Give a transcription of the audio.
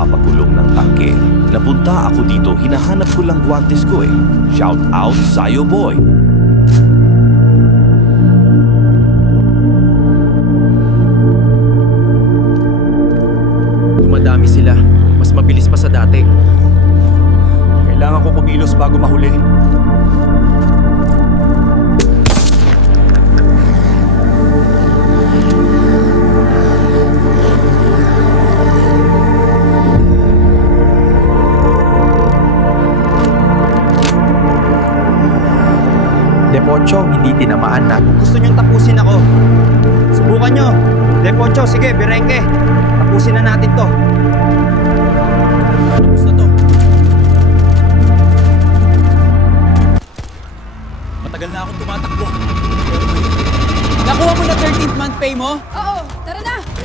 nagpapagulong ng tangke. Napunta ako dito, hinahanap ko lang guwantes ko eh. Shout out sa'yo, boy! Dumadami sila. Mas mabilis pa sa dati. Kailangan ko kumilos bago mahuli. Deponcho, hindi tinamaan na. Gusto niyong tapusin ako. Subukan nyo. Deponcho, sige, Birengke. Tapusin na natin to. Tapos na to. Matagal na akong tumatakbo. Nakuha mo na 13th month pay mo? Oo, tara na!